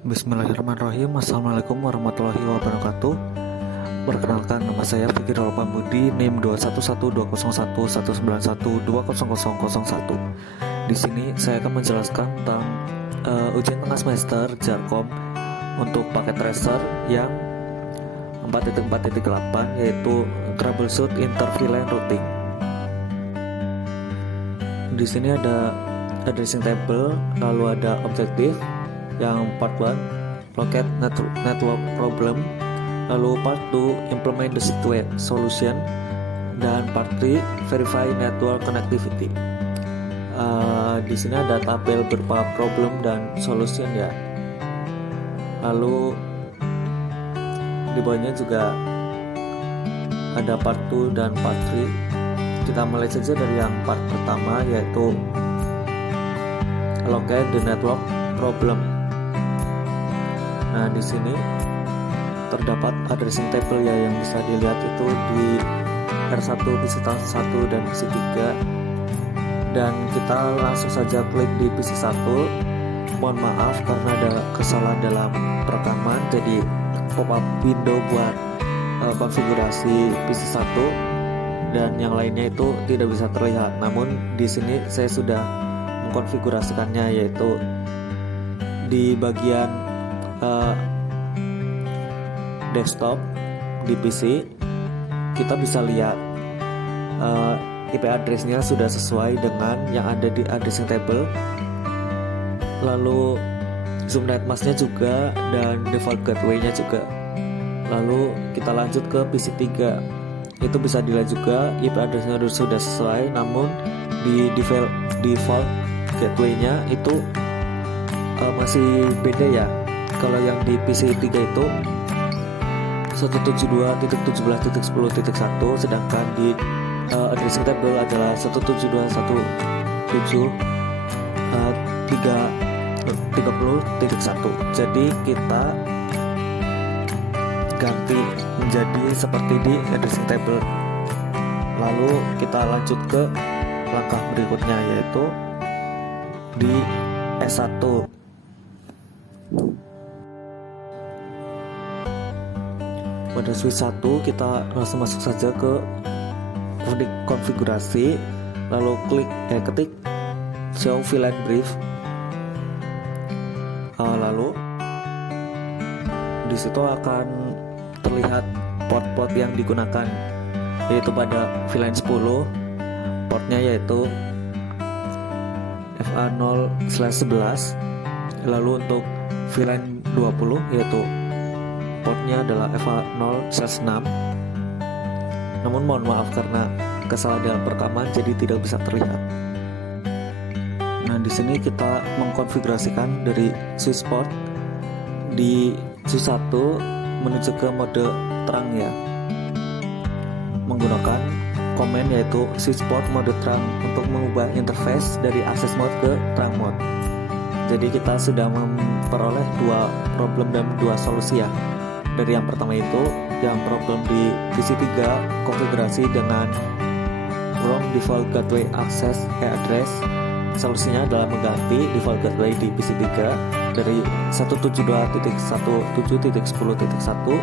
Bismillahirrahmanirrahim. Assalamualaikum warahmatullahi wabarakatuh. Perkenalkan, nama saya Fikri Pambudi, NIM 21120119120001. Di sini saya akan menjelaskan tentang ujian tengah semester Jarkom untuk paket tracer yang 4.4.8, yaitu troubleshoot inter-VLAN routing. Di sini ada addressing table, lalu ada objektif yang part 1 locate network problem, lalu part 2 implement the solution, dan part 3 verify network connectivity. Di sini ada tabel berupa problem dan solution ya. Lalu di bawahnya juga ada part 2 dan part 3. Kita mulai saja dari yang part pertama, yaitu locate the network problem. Nah, di sini terdapat addressing table ya, yang bisa dilihat itu di R1, PC1 dan PC3. Dan kita langsung saja klik di PC1. Mohon maaf karena ada kesalahan dalam perekaman, jadi pop-up window buat konfigurasi PC1 dan yang lainnya itu tidak bisa terlihat. Namun di sini saya sudah mengkonfigurasikannya, yaitu di bagian desktop di PC kita bisa lihat IP address-nya sudah sesuai dengan yang ada di addressing table, lalu zoom net mask-nya juga, dan default gateway-nya juga. Lalu kita lanjut ke PC3, itu bisa dilihat juga IP address-nya sudah sesuai, namun di default gateway-nya itu masih beda ya. Kalau yang di PC3 itu 172.17.10.1, sedangkan di addressing table adalah 172.168.30.1. Jadi kita ganti menjadi seperti di addressing table. Lalu kita lanjut ke langkah berikutnya, yaitu di S1. Pada switch 1 kita langsung masuk saja ke konfigurasi, lalu ketik show VLAN brief. Lalu di situ akan terlihat port-port yang digunakan, yaitu pada VLAN 10 portnya yaitu FA0/11. Lalu untuk VLAN 20 yaitu portnya adalah FA0/6. Namun mohon maaf karena kesalahan dalam perekaman, jadi tidak bisa terlihat. Nah, di sini kita mengkonfigurasikan dari switch port di switch 1 menuju ke mode terang ya, menggunakan command yaitu switch port mode terang untuk mengubah interface dari access mode ke terang mode. Jadi kita sudah memperoleh dua problem dan dua solusi ya. Dari yang pertama itu, yang problem di PC3 konfigurasi dengan wrong default gateway access address. Solusinya adalah mengganti default gateway di PC3 dari 172.17.10.1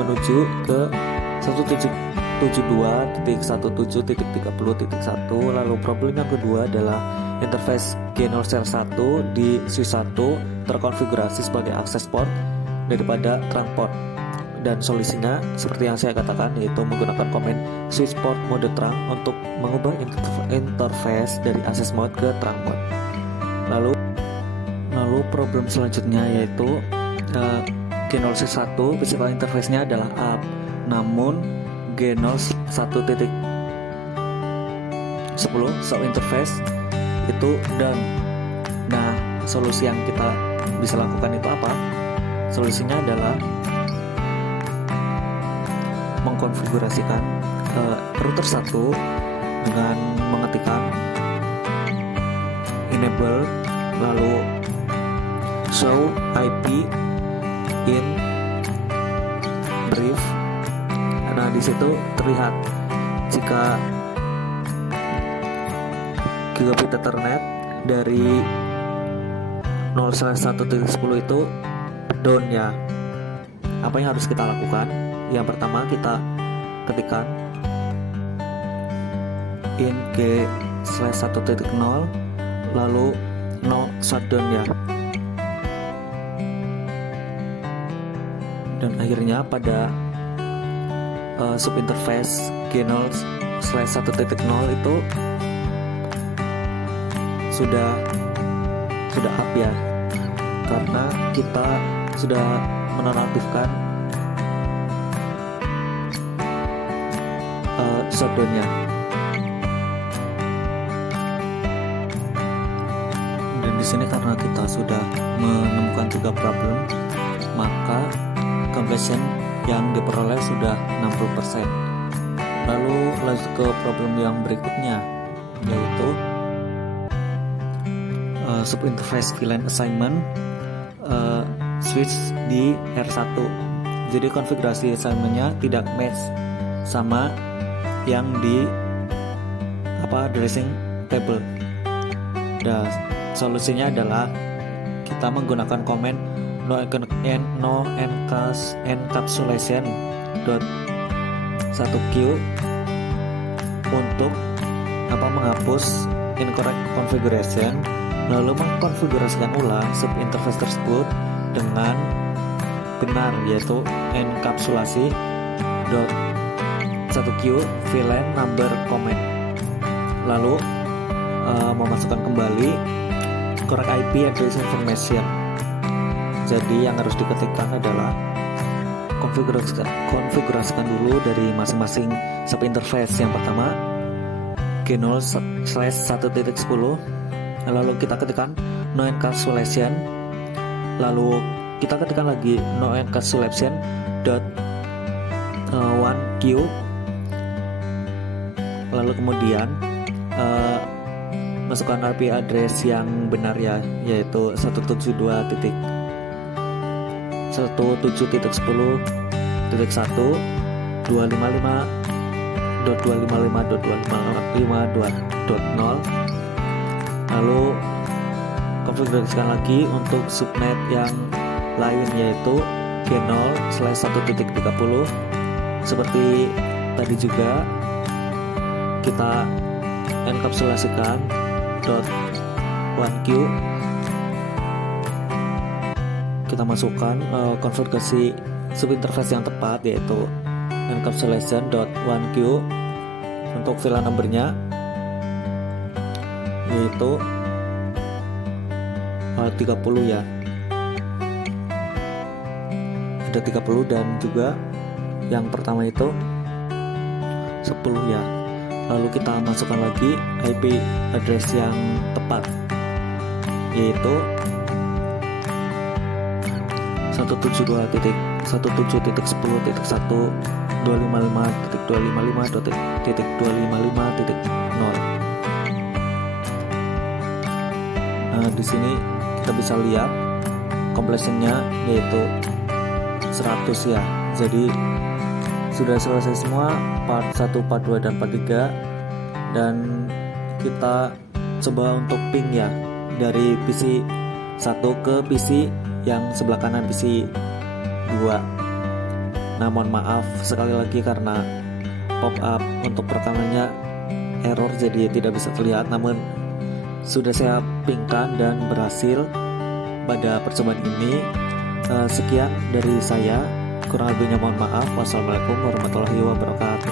menuju ke 172.17.30.1. Lalu problem yang kedua adalah interface G0/1 di switch 1 terkonfigurasi sebagai access port daripada terang port. Dan solusinya seperti yang saya katakan, yaitu menggunakan command switch port mode terang untuk mengubah interface dari access mode ke terang mode. Lalu problem selanjutnya yaitu G0/1 physical interface-nya adalah up, namun G0/1.10 show interface itu down. Nah, solusi yang kita bisa lakukan itu apa? Solusinya adalah mengkonfigurasikan router 1 dengan mengetikkan enable lalu show IP in brief. Nah, di situ terlihat jika gigabit Ethernet dari 0/1.10 itu shutdown ya. Apa yang harus kita lakukan? Yang pertama, kita ketikkan ing/1.0 lalu no shutdown ya. Dan akhirnya pada subinterface g0/1.0 itu sudah up ya, karena kita sudah menonaktifkan shutdown-nya. Dan di sini karena kita sudah menemukan 3 problem, maka completion yang diperoleh sudah 60%. Lalu lanjut ke problem yang berikutnya, yaitu subinterface VLAN assignment switch di R1. Jadi konfigurasi assignmentnya tidak match sama yang di addressing table. Dan solusinya adalah kita menggunakan komen no encapsulation .1q untuk menghapus incorrect configuration, lalu mengkonfigurasikan ulang subinterface tersebut dengan benar, yaitu enkapsulasi .1q VLAN number comment, lalu memasukkan kembali correct IP address information. Jadi yang harus diketikkan adalah konfigurasikan dulu dari masing-masing subinterface. Yang pertama g0/1.10, lalu kita ketikkan no encapsulation, lalu kita ketikkan lagi no encapsulation .1q, lalu kemudian masukkan IP address yang benar ya, yaitu 172.1.10.255.255.255.0, lalu konfigurasikan lagi untuk subnet yang lain, yaitu g0/1.30. Seperti tadi juga kita enkapsulasikan .1q, kita masukkan konfigurasi subinterface yang tepat, yaitu encapsulation .1q untuk VLAN numbernya, yaitu 30 ya, ada 30, dan juga yang pertama itu 10 ya. Lalu kita masukkan lagi IP address yang tepat, yaitu 172.10.1.255.255.255.0. Nah, di sini kita bisa lihat completion-nya yaitu 100 ya. Jadi sudah selesai semua part 1, part 2, dan part 3. Dan kita coba untuk ping ya, dari PC 1 ke PC yang sebelah kanan, PC 2. Nah, mohon maaf sekali lagi karena pop up untuk rekamannya error, jadi tidak bisa terlihat, namun sudah saya pingkan dan berhasil pada percobaan ini. Sekian dari saya, kurang lebihnya mohon maaf. Wassalamualaikum warahmatullahi wabarakatuh.